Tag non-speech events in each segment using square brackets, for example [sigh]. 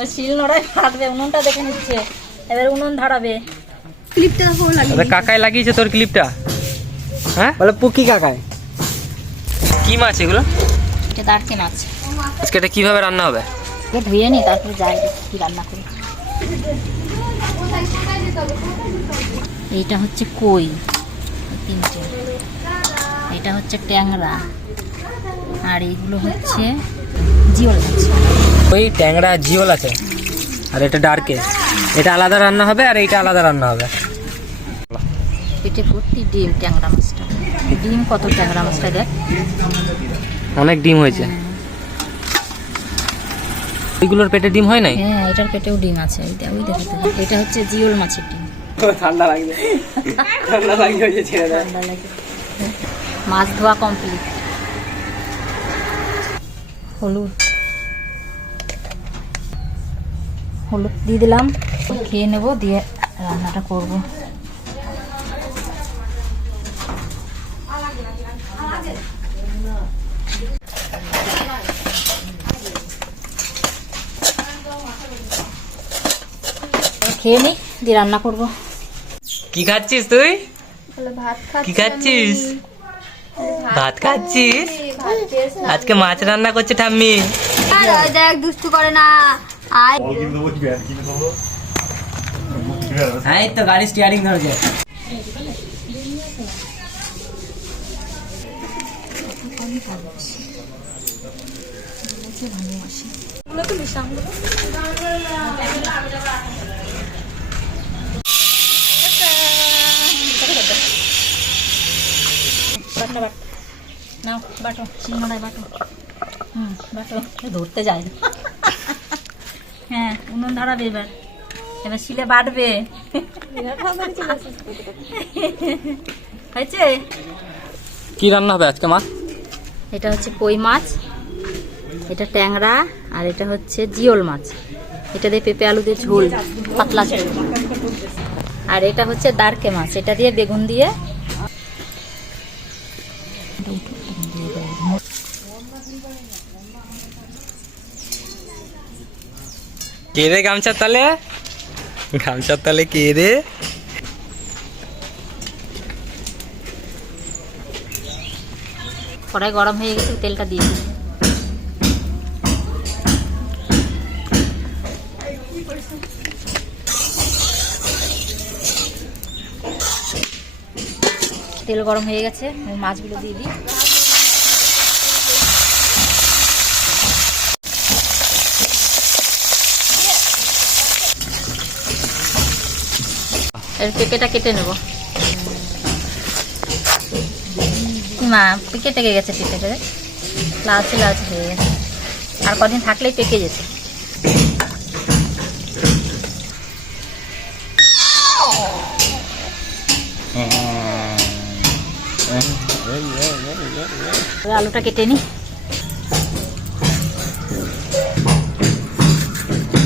ওই শিল নোড়ায় ফাটবে উনুনটা দেখে নিচ্ছে। এবার উনুন ধরাবে। ক্লিপটা দেখো লাগিয়ে আচ্ছা কাকাই লাগিয়েছে তোর ক্লিপটা? হ্যাঁ? বলে পুকি কাকায় কি মাছ এগুলো? এটা দাঁড়কে মাছ। আজকে এটা কীভাবে রান্না হবে? আগে ধুয়ে নি তারপরে যাই কি রান্না করি। এইটা হচ্ছে কই? তিনটে। এটা হচ্ছে ট্যাংরা। আর এইগুলো হচ্ছে জিওল ওই ট্যাংরা জিওল আছে। আর এটা ডার্কে এটা আলাদা রান্না হবে আর এইটা আলাদা রান্না হবে। পেটে ভর্তি ডিম ট্যাংরা মাছটা। ডিম কত ট্যাংরা মাছটা দেখ। অনেক ডিম হয়েছে। ওইগুলোর পেটে ডিম হয় নাই? হ্যাঁ এটার পেটেও ডিম আছে। ওই দেখ- ওই এটা হচ্ছে জিওল মাছের ডিম। ঠান্ডা লাগবে। [laughs] ঠান্ডা লাগবে ঠান্ডা লাগে। মাছ ধোয়া কমপ্লিট হলুদ। হলুদ দিয়ে দিলাম। খেয়ে নেব দিয়ে রান্নাটা করব। খেয়ে নি দিয়ে রান্না করব। কি খাচ্ছিস তুই? ভাত কি খাচ্ছিস? ভাত খাচ্ছিস? আজকে মাছ রান্না করছে ঠাম্মি। দেখ দুষ্টু করে না। আয়। তো গাড়ি স্টিয়ারিং ধরেছে। বাটো বাট নাও বাটো শিলনোড়ায় বাটো। হুম বাটো ধরতে যায়। হ্যাঁ উনুন ধরাবে এবার। এবার শিলে বাটবে। হয়েছে? কি রান্না হবে আজকে মা? এটা হচ্ছে কই মাছ এটা ট্যাংরা আর এটা হচ্ছে জিওল মাছ। এটা দিয়ে পেঁপে আলু দিয়ে ঝোল পাতলা ঝোল। আর এটা হচ্ছে দারকে মাছ এটা দিয়ে বেগুন দিয়ে কে রে গামছার তালে? গামছার তালে কে রে? কড়াই গরম হয়ে গেছে, তেলটা দিয়ে দিই। তেল গরম হয়ে গেছে মাছগুলো দিয়ে দিই। এর পেঁপেটা কেটে নেব। মা কেটে গেছে পেঁপেটা রে। লালচে লালচে হয়ে গেছে। আর কদিন থাকলেই পেকে যেত। আলুটা কেটে নি।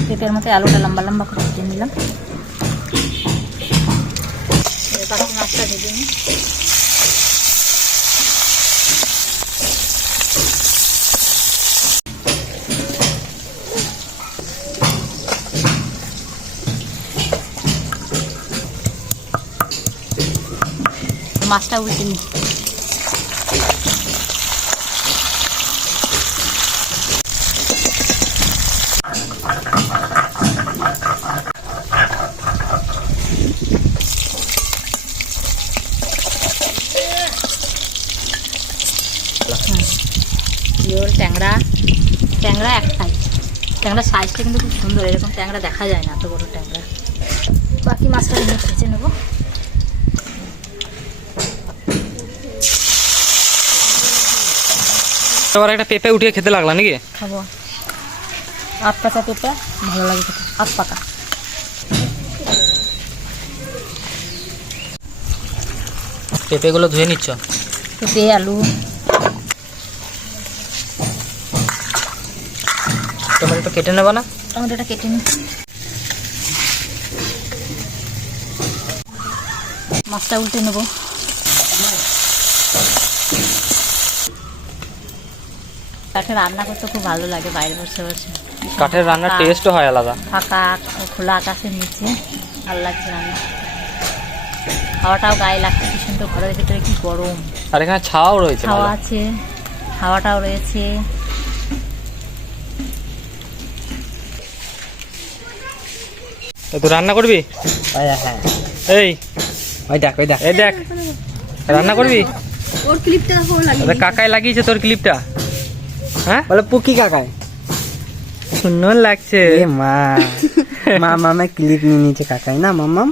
পেঁপের মতো আলুটা লম্বা লম্বা করে কেটে নিলাম। বাকি মাছটা ভেজে নিই। মাছটা উল্টে নিই জিওল ট্যাংরা ট্যাংরা একটাই ট্যাংরা সাইজটা কিন্তু খুব সুন্দর এরকম ট্যাংরা দেখা যায় না এত বড় ট্যাংরা। বাকি মাছটা নিয়ে ভেজে নেব। এবার একটা পেঁপে উঠিয়ে খেতে লাগলা নাকি? খাব। আট পাতা পেঁপে ভালো লাগে খেতে। আট পাতা। পেঁপেগুলো ধুয়ে নিচ্ছ? পেঁপে আলু। টমেটো কেটে নেব না? টমেটোটা কেটে নিই মাছটা উল্টে নেব। কাঠে রান্না করতে খুব ভালো লাগে বাইরে বসে বসে। কাঠের রান্নার টেস্টও হয় আলাদা। ফাঁকা খোলা আকাশের নিচে ভালো লাগছে রান্না। হাওয়াটাও গায়ে লাগছে কি সুন্দর ঘরের ভিতরে কি গরম। আর এখানে ছাওয়াও রয়েছে ভালো। আছে হাওয়াটাও রয়েছে। তো রান্না করবি? হ্যাঁ। এই। ওই দেখ ওই দেখ। এই দেখ। রান্না করবি? ওর ক্লিপটা দেখো লাগে আরে কাকাই লাগিয়েছে তোর ক্লিপটা হ্যাঁ? বলে পুকি কাকায় সুন্দর লাগছে। এ মা। মা মামা ক্লিপ নিয়ে নিয়েছে কাকাই না মামাম?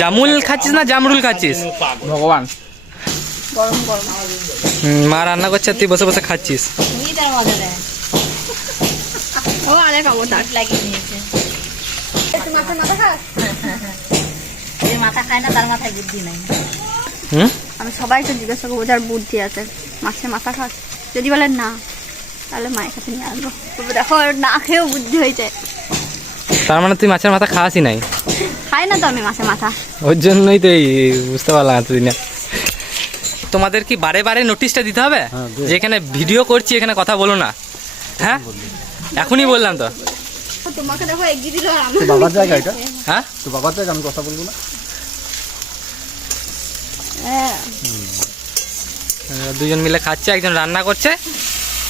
জামুল খাচ্ছিস না জামরুল খাচ্ছিস? ভগবান। গরম গরম। মা রান্না করছে তুই বসে বসে খাচ্ছিস। ও আরে খাব লাগিয়ে নিয়েছে। মাথা মাথা খা যে মাথা খায় না তার মাথায় বুদ্ধি নাই। আমি সবাইকে জিজ্ঞাসা করব যার বুদ্ধি আছে মাছের মাথা খাস? যদি বলেন না তাহলে মায়ের কাছে নিয়ে আসব। দেখো না খেয়েও বুদ্ধি হয়েছে। তার মানে তুই মাছের মাথা খাওয়াসই নাই? খাই না তো আমি মাছের মাথা। ওর জন্যই তো এই বুঝতে পারলাম এতদিন তোমাদের কি বারে বারে নোটিশটা দিতে হবে? যে এখানে ভিডিও করছি এখানে কথা বলো না। হ্যাঁ? এখনই বললাম তো। তোমাকে দেখো এগিয়ে দিল বাবার জায়গা এটা? হ্যাঁ? তো বাবার জায়গা আমি কথা বলব না? হ্যাঁ। দুজন মিলে খাচ্ছে একজন রান্না করছে।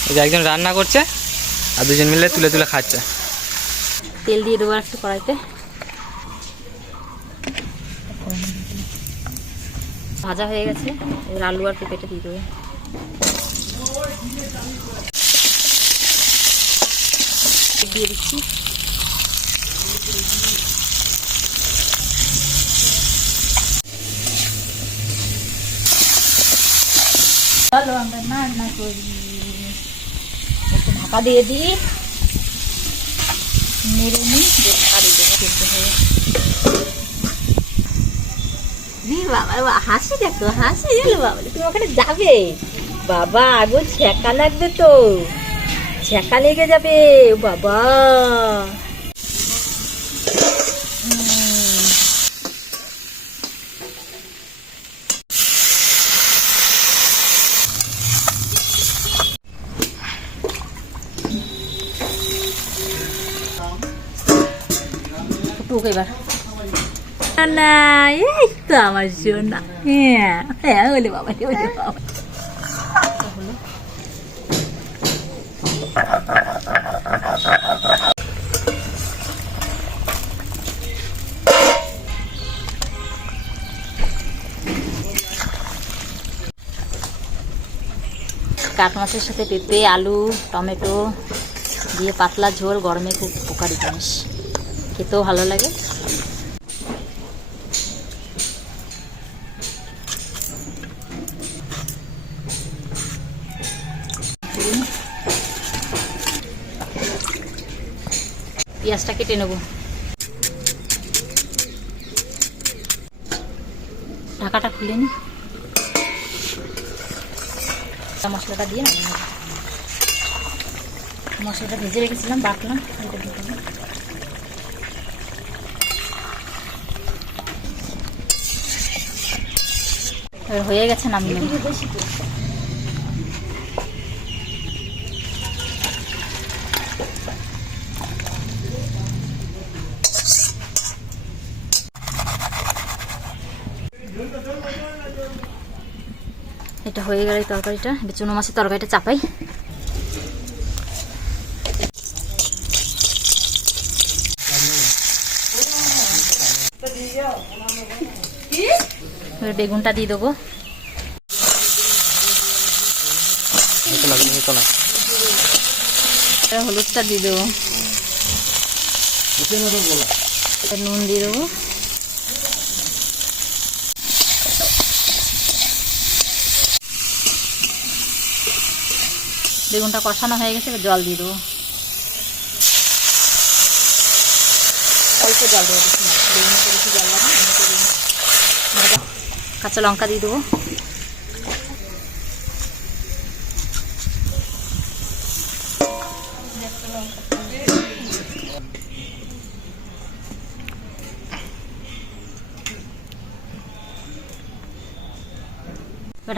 এই যে একজন রান্না করছে আর দুজন মিলে তুলে তুলে খাচ্ছে। তেল দিয়ে দেবো একটু কড়াইতে। ভাজা হয়ে গেছে। এবার আলু আর পেঁপেটা দিয়ে দেবে। দিয়ে দিচ্ছি। চলো আমরা রান্না করি। একটু ঢাকা দিয়ে দিই। মেরে নিই ঢাকা দিয়ে দেবো। সিদ্ধ হয়ে রে বাবা বাবা, হাসি দেখো হাসি গেল বাবা তুমি ওখানে যাবে? বাবা আগুন ছ্যাঁকা লাগবে তো ছ্যাঁকা লেগে যাবে বাবা। ফুটুক এবার। সোনা। হ্যাঁ হ্যাঁ কাঠ মাছের সাথে পেঁপে, আলু, টমেটো, দিয়ে পাতলা ঝোল, গরমে খুব উপকারী জিনিস। খেতেও ভালো লাগে। পেঁয়াজটা কেটে নেব। ঢাকাটা খুলে নি। মশলাটা দিয়ে না মশলাটা ভেজে রেখেছিলাম, বাটলাম হয়ে গেছে নামিয়ে এটা হয়ে গেলে তরকারিটা। এবার চুনো মাছের তরকারিটা চাপাই। বেগুনটা দিয়ে দেবো। হলুদটা দিয়ে দেবো। নুন দিয়ে দেবো। বেগুনটা কষানো হয়ে গেছে জল দিয়ে দেবো অল্প জল দেবো বেশি না। বেগুনে তো বেশি জল। কাঁচা লঙ্কা দিয়ে দেবো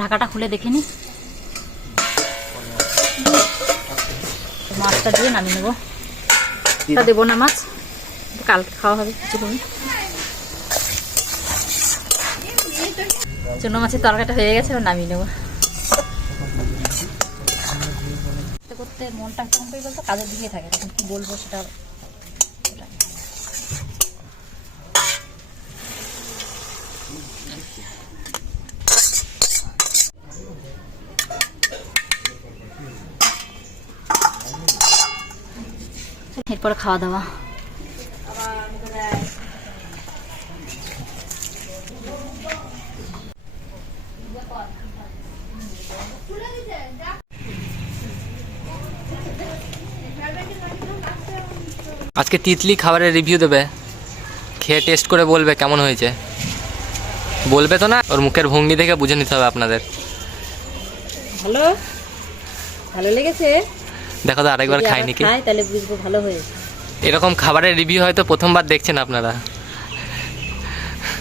ঢাকাটা খুলে দেখে নি মাছটা দিয়ে নামিয়ে নেব। এটা দেবো না মাছ। কালকে খাওয়া হবে কিছু করুন চুনো মাছের তরকারিটা হয়ে গেছে এবার নামিয়ে নেব। করতে মনটা কেমন করে বলতো কাজের দিকে থাকে তখন কি বলব সেটা। এরপরে খাওয়া দাওয়া। আজকে তিতলি খাবারের রিভিউ দেবে। খেয়ে টেস্ট করে বলবে কেমন হয়েছে। বলবে তো না ওর মুখের ভঙ্গি দেখে বুঝে নিতে হবে আপনাদের। ভালো? ভালো লেগেছে? দেখো তো আরেকবার যদি খাইনি আবার কি খাই তাহলে বুঝব ভালো হয়েছে এরকম খাবারের রিভিউ হয়তো প্রথমবার দেখছেন আপনারা।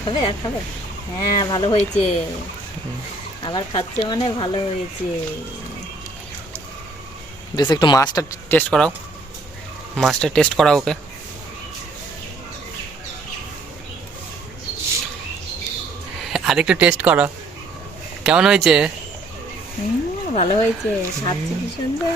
খাবে আর খাবে? হ্যাঁ ভালো হয়েছে। আবার খাচ্ছে মানে ভালো হয়েছে। বেশ একটু মাছটা টেস্ট করাও। মাছটা টেস্ট করাও ওকে। আর একটু টেস্ট করো। কেমন হয়েছে? ভালো হয়েছে। খাচ্ছে কি সুন্দর।